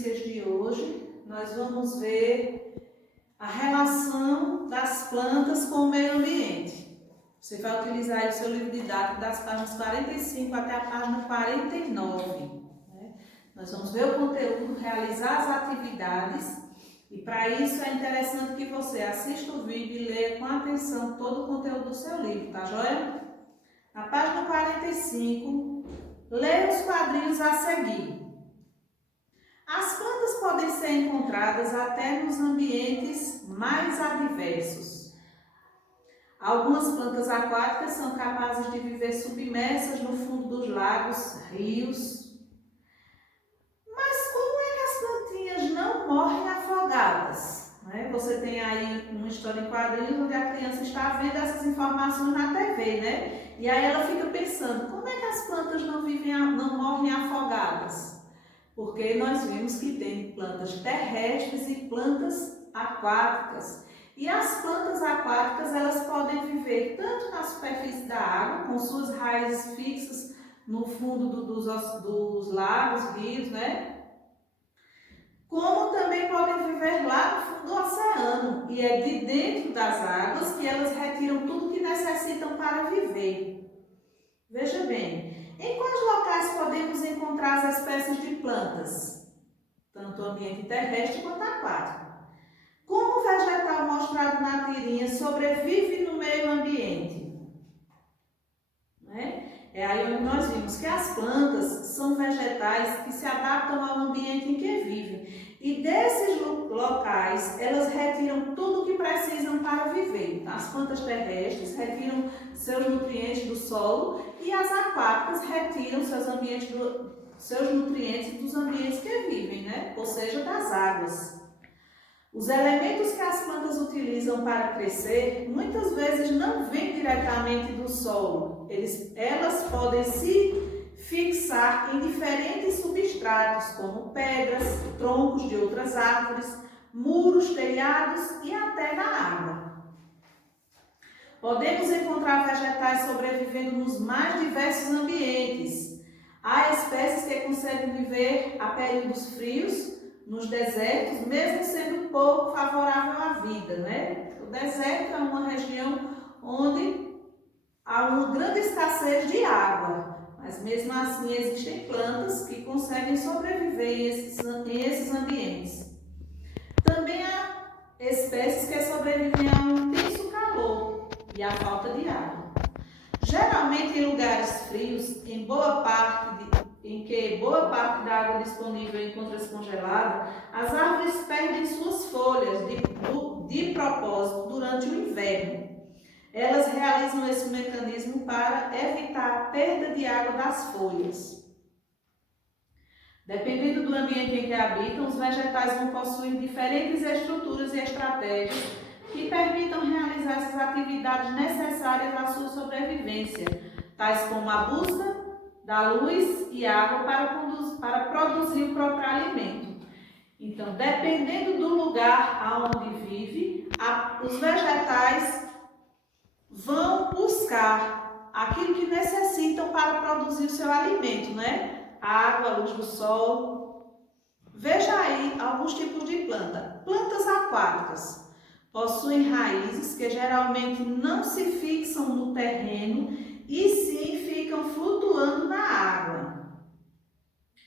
notícias de hoje, nós vamos ver a relação das plantas com o meio ambiente. Você vai utilizar aí o seu livro didático das páginas 45 até a página 49. Nós vamos ver o conteúdo, realizar as atividades e para isso é interessante que você assista o vídeo e leia com atenção todo o conteúdo do seu livro, tá joia? Na página 45, leia os quadrinhos a seguir. As plantas podem ser encontradas até nos ambientes mais adversos. Algumas plantas aquáticas são capazes de viver submersas no fundo dos lagos, rios. Mas como é que as plantinhas não morrem afogadas? Você tem aí uma história em quadrinhos onde a criança está vendo essas informações na TV, né? E aí ela fica pensando, como é que as plantas não morrem afogadas? Porque nós vimos que tem plantas terrestres e plantas aquáticas. E as plantas aquáticas, elas podem viver tanto na superfície da água, com suas raízes fixas no fundo dos lagos, rios, né? Como também podem viver lá no fundo do oceano. E é de dentro das águas que elas retiram tudo que necessitam para viver. Veja bem, em quais locais podemos encontrar as espécies de plantas? Tanto o ambiente terrestre quanto aquático. Como o vegetal mostrado na tirinha sobrevive no meio ambiente? É aí onde nós vimos que as plantas são vegetais que se adaptam ao ambiente em que vivem. E desses locais, elas retiram tudo o que precisam para viver. As plantas terrestres retiram seus nutrientes do solo e as aquáticas retiram seus nutrientes dos ambientes que vivem, né? Ou seja, das águas. Os elementos que as plantas utilizam para crescer, muitas vezes não vêm diretamente do solo. Elas podem se fixar em diferentes substratos, como pedras, troncos de outras árvores, muros, telhados e até na água. Podemos encontrar vegetais sobrevivendo nos mais diversos ambientes. Há espécies que conseguem viver a períodos frios, nos desertos, mesmo sendo pouco favorável à vida, né? O deserto é uma região onde há uma grande escassez de água, mas mesmo assim existem plantas que conseguem sobreviver em esses ambientes. Também há espécies que sobrevivem a um intenso calor e à falta de água. Geralmente em lugares frios, em que boa parte da água disponível encontra-se congelada, as árvores perdem suas folhas de propósito durante o inverno. Elas realizam esse mecanismo para evitar a perda de água das folhas. Dependendo do ambiente em que habitam, os vegetais vão possuir diferentes estruturas e estratégias que permitam realizar essas atividades necessárias à sua sobrevivência, tais como a busca da luz e água para produzir o próprio alimento. Então, dependendo do lugar onde vive, os vegetais vão buscar aquilo que necessitam para produzir o seu alimento, né? A água, a luz do sol. Veja aí alguns tipos de planta. Plantas aquáticas possuem raízes que geralmente não se fixam no terreno e sim ficam flutuando na água,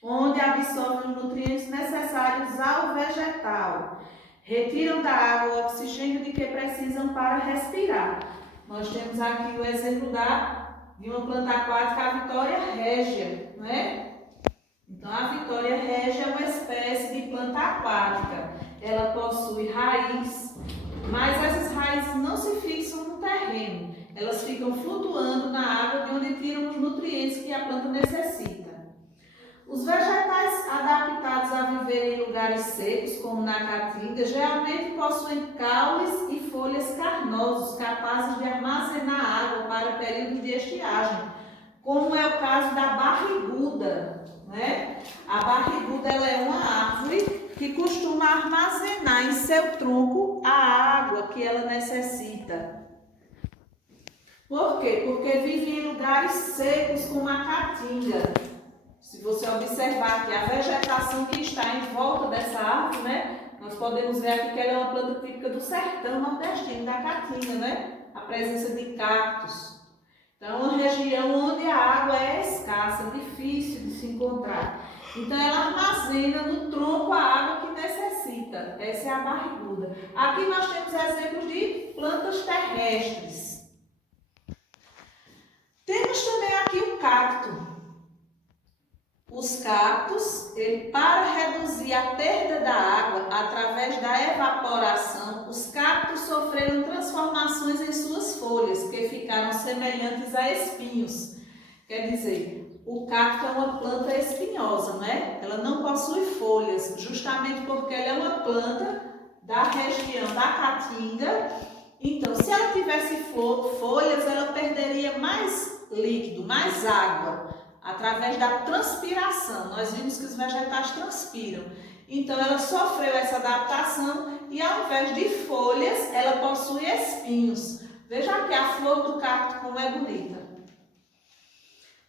onde absorvem os nutrientes necessários ao vegetal. Retiram da água o oxigênio de que precisam para respirar. Nós temos aqui o exemplo de uma planta aquática, a Vitória régia, não é? Então, a Vitória régia é uma espécie de planta aquática. Ela possui raiz, mas essas raízes não se fixam no terreno. Elas ficam flutuando na água de onde tiram os nutrientes que a planta necessita. Os vegetais adaptados a viver em lugares secos, como na caatinga, geralmente possuem caules e folhas carnosos, capazes de armazenar água para períodos de estiagem, como é o caso da barriguda, né? A barriguda ela é uma árvore que costuma armazenar em seu tronco a água que ela necessita. Por quê? Porque vive em lugares secos como a caatinga. Se você observar aqui a vegetação que está em volta dessa árvore, né? Nós podemos ver aqui que ela é uma planta típica do sertão nordestino, da Caatinga, né? A presença de cactos. Então, é uma região onde a água é escassa, difícil de se encontrar. Então, ela armazena no tronco a água que necessita. Essa é a barriguda. Aqui nós temos exemplos de plantas terrestres. Temos também aqui o cacto. Os cactos, para reduzir a perda da água através da evaporação, os cactos sofreram transformações em suas folhas, que ficaram semelhantes a espinhos. Quer dizer, o cacto é uma planta espinhosa, não é? Ela não possui folhas, justamente porque ela é uma planta da região da Caatinga. Então, se ela tivesse folhas, ela perderia mais líquido, mais água, através da transpiração. Nós vimos que os vegetais transpiram. Então, ela sofreu essa adaptação e, ao invés de folhas, ela possui espinhos. Veja aqui a flor do cacto como é bonita.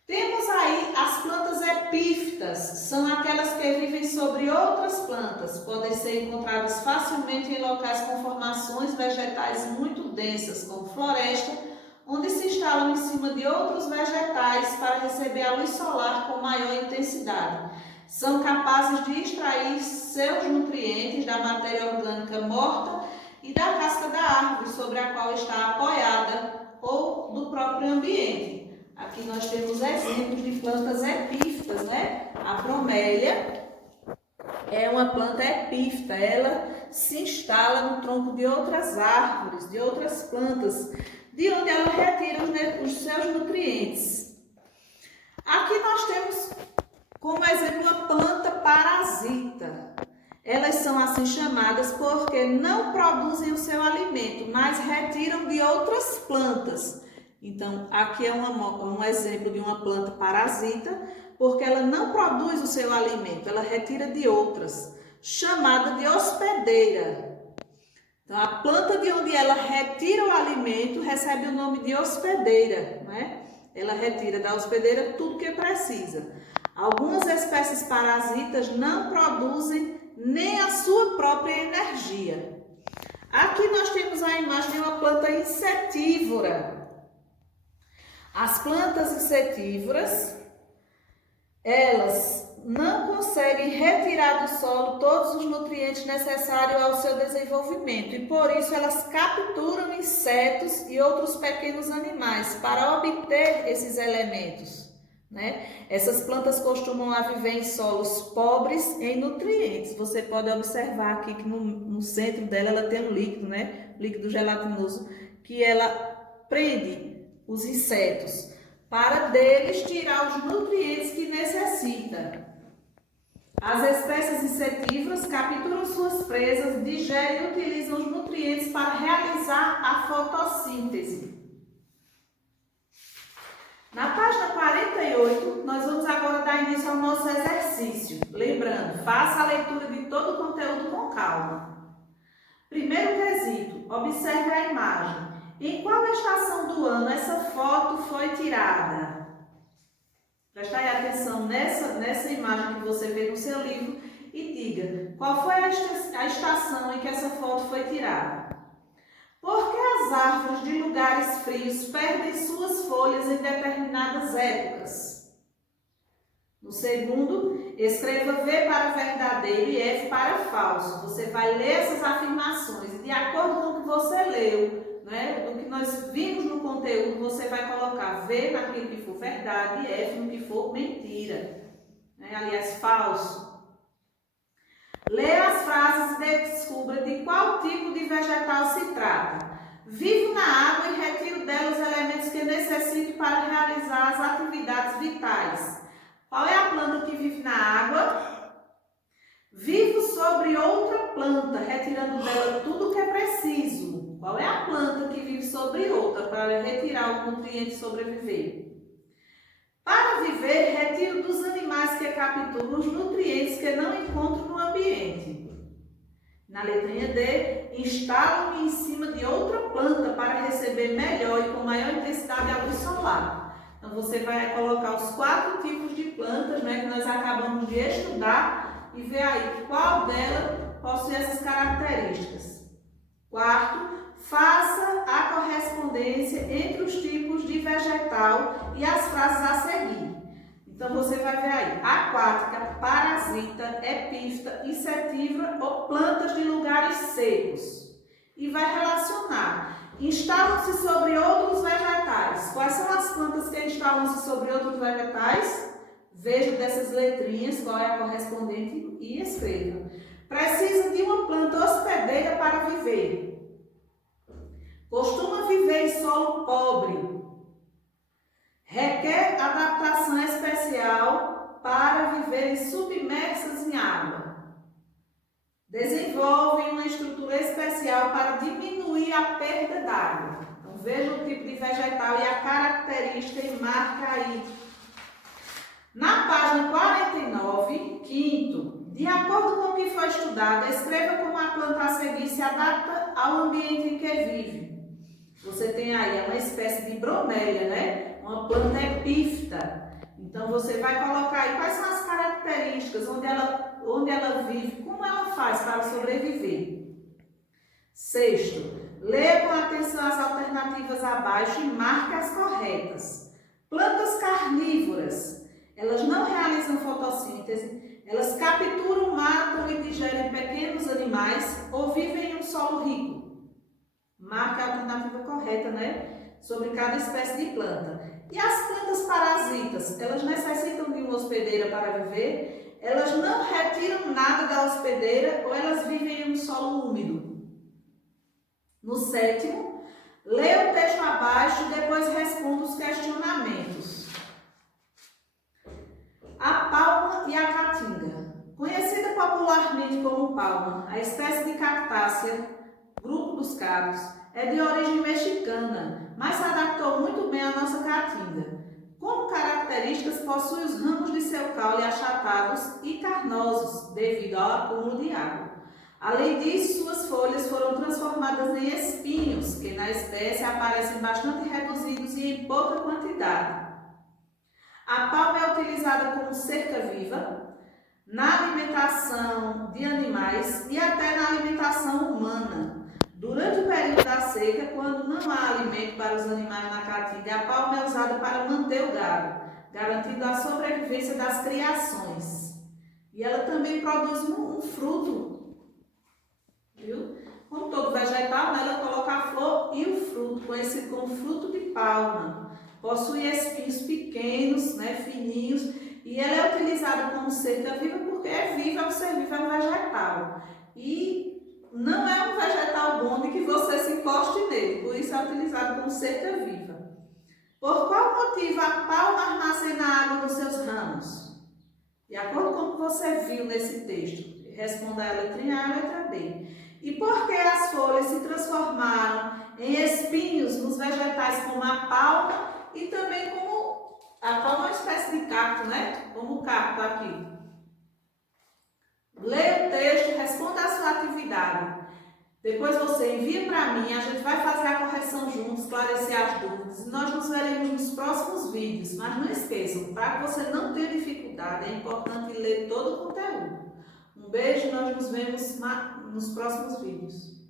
Temos aí as plantas epífitas, são aquelas que vivem sobre outras plantas, podem ser encontradas facilmente em locais com formações vegetais muito densas, como floresta, onde se instalam em cima de outros vegetais para receber a luz solar com maior intensidade. São capazes de extrair seus nutrientes da matéria orgânica morta e da casca da árvore sobre a qual está apoiada ou do próprio ambiente. Aqui nós temos exemplos de plantas epífitas, né? A bromélia é uma planta epífita, ela se instala no tronco de outras árvores, de outras plantas, de onde ela retira os seus nutrientes. Aqui nós temos como exemplo uma planta parasita. Elas são assim chamadas porque não produzem o seu alimento, mas retiram de outras plantas. Então, aqui é um exemplo de uma planta parasita, porque ela não produz o seu alimento, ela retira de outras, chamada de hospedeira. Então, a planta de onde ela retira o alimento recebe o nome de hospedeira, né? Ela retira da hospedeira tudo que precisa. Algumas espécies parasitas não produzem nem a sua própria energia. Aqui nós temos a imagem de uma planta insetívora. As plantas insetívoras, elas não conseguem retirar do solo todos os nutrientes necessários ao seu desenvolvimento e por isso elas capturam insetos e outros pequenos animais para obter esses elementos, né? Essas plantas costumam viver em solos pobres em nutrientes. Você pode observar aqui que no centro dela ela tem um líquido, né? Líquido gelatinoso, que ela prende os insetos para deles tirar os nutrientes que necessita. As espécies insetívoras capturam suas presas, digerem e utilizam os nutrientes para realizar a fotossíntese. Na página 48, nós vamos agora dar início ao nosso exercício. Lembrando, faça a leitura de todo o conteúdo com calma. Primeiro quesito, observe a imagem. Em qual estação do ano essa foto foi tirada? Preste aí atenção nessa imagem que você vê no seu livro e diga qual foi a estação em que essa foto foi tirada. Por que as árvores de lugares frios perdem suas folhas em determinadas épocas? No segundo, escreva V para verdadeiro e F para falso. Você vai ler essas afirmações e de acordo com o que você leu, né, do que nós vimos no conteúdo, você vai colocar V naquilo que for verdade e F no que for mentira, né, aliás, falso. Leia as frases e descubra de qual tipo de vegetal se trata. Vivo na água e retiro dela os elementos que necessito para realizar as atividades vitais. Qual é a planta que vive na água? Vivo sobre outra planta, retirando dela tudo o que é preciso. Qual é a planta que vive sobre outra para retirar o nutriente e sobreviver? Para viver, retiro dos animais que capturam os nutrientes que não encontro no ambiente. Na letrinha D, instalo-me em cima de outra planta para receber melhor e com maior intensidade a luz solar. Então você vai colocar os 4 tipos de plantas, né, que nós acabamos de estudar e ver aí qual dela possui essas características. Quarto, faça a correspondência entre os tipos de vegetal e as frases a seguir. Então você vai ver aí, aquática, parasita, epífita, insetiva ou plantas de lugares secos. E vai relacionar. Instalam-se sobre outros vegetais. Quais são as plantas que instalam-se sobre outros vegetais? Veja dessas letrinhas qual é a correspondente e escreva. Precisa de uma planta hospedeira para viver. Costuma viver em solo pobre. Requer adaptação especial para viverem submersas em água. Desenvolvem uma estrutura especial para diminuir a perda d'água. Então veja o tipo de vegetal e a característica e marca aí. Na página 49, quinto, de acordo com o que foi estudado, escreva como a planta a seguir se adapta ao ambiente em que vive. Você tem aí uma espécie de bromélia, né? Uma planta epífita. Então você vai colocar aí quais são as características, onde ela vive, como ela faz para sobreviver. Sexto, leia com atenção as alternativas abaixo e marque as corretas. Plantas carnívoras, elas não realizam fotossíntese, elas capturam, matam e digerem pequenos animais ou vivem em um solo rico. Marque a alternativa correta, né? Sobre cada espécie de planta. E as plantas parasitas, elas necessitam de uma hospedeira para viver? Elas não retiram nada da hospedeira ou elas vivem em um solo úmido? No sétimo, leia o texto abaixo e depois responda os questionamentos. A palma e a caatinga. Conhecida popularmente como palma, a espécie de cactácea, grupo dos cactos, é de origem mexicana, mas se adaptou muito bem à nossa caatinga. Como características, possui os ramos de seu caule achatados e carnosos, devido ao acúmulo de água. Além disso, suas folhas foram transformadas em espinhos, que na espécie aparecem bastante reduzidos e em pouca quantidade. A palma é utilizada como cerca viva, na alimentação de animais e até na alimentação humana. Durante o período da seca, quando não há alimento para os animais na caatinga, a palma é usada para manter o gado, garantindo a sobrevivência das criações. E ela também produz um fruto, viu? Como todo vegetal, né, ela coloca a flor e o fruto, conhecido como fruto de palma. Possui espinhos pequenos, né, fininhos, e ela é utilizada como cerca viva porque é viva ao ser viva, é um vegetal. E não é um vegetal bom de que você se encoste nele, por isso é utilizado como cerca viva. Por qual motivo a palma armazena água nos seus ramos? De acordo com o que você viu nesse texto, responda a letrinha A e a letra B. E por que as folhas se transformaram em espinhos nos vegetais como a palma e também como a palma é uma espécie de cacto, né? Como o cacto aqui. Leia o texto, responda a sua atividade. Depois você envia para mim, a gente vai fazer a correção juntos, esclarecer as dúvidas. E nós nos veremos nos próximos vídeos. Mas não esqueçam, para que você não tenha dificuldade, é importante ler todo o conteúdo. Um beijo e nós nos vemos nos próximos vídeos.